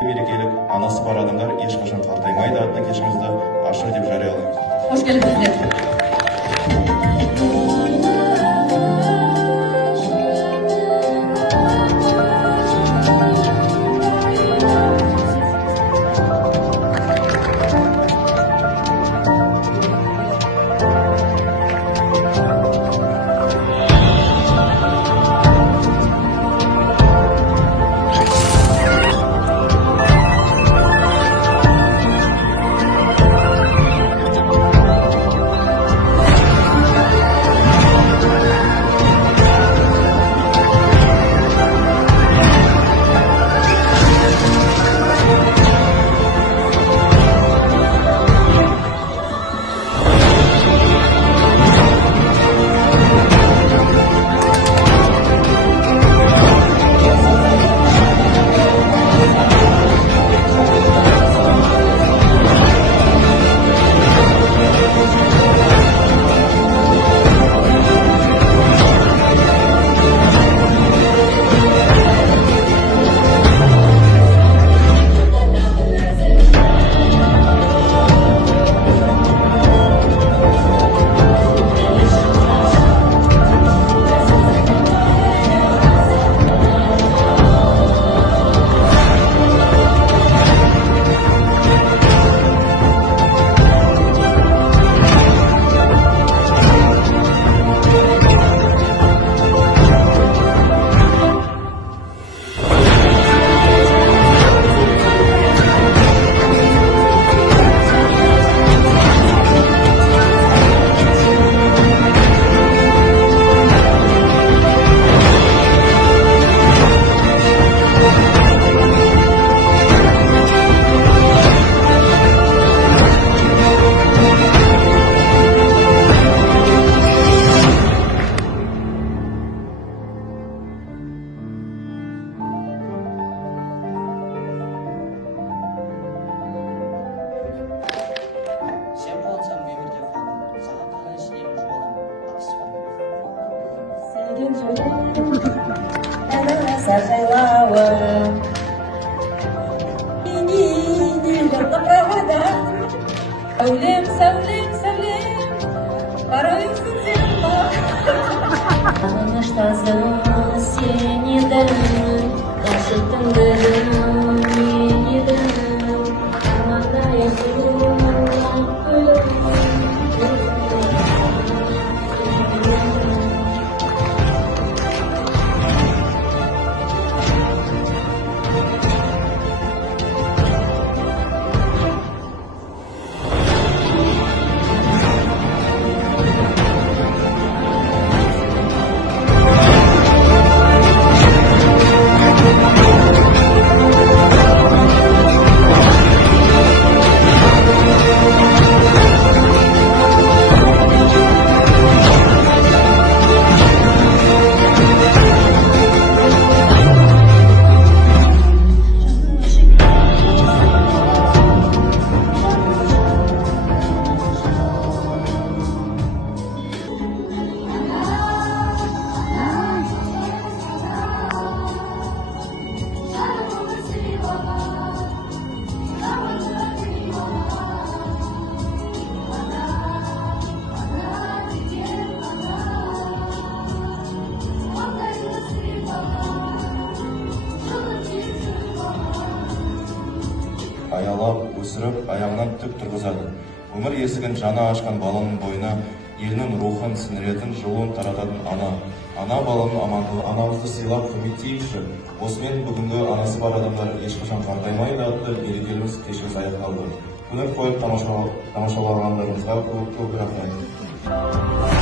Мерекелік анасы бар адамдар ешқашан қартаймайды атты кешімізді ашық деп жариялаймыз. Hoş geldiniz. Сәулем, сәулем, сәулем, қарайсың сен Аныштасың сен едің, ғашықтың мен едім, маңдай Аялап, өсіріп, аяғынан түк тұрғызады. Өмір есігін жана ашқан баланың бойына елінің рухын сіңіретін, жылуын тарататын ана. Ана баланың амандығы. Анамызды сыйлап құрметтейікші. Осымен бүгінгі анасы бар адамдар ешқашан қартаймайды атты мерекеліміз кешіміз аяқталды. Көңіл қойып тамашалағандарыңызға көп рахмет.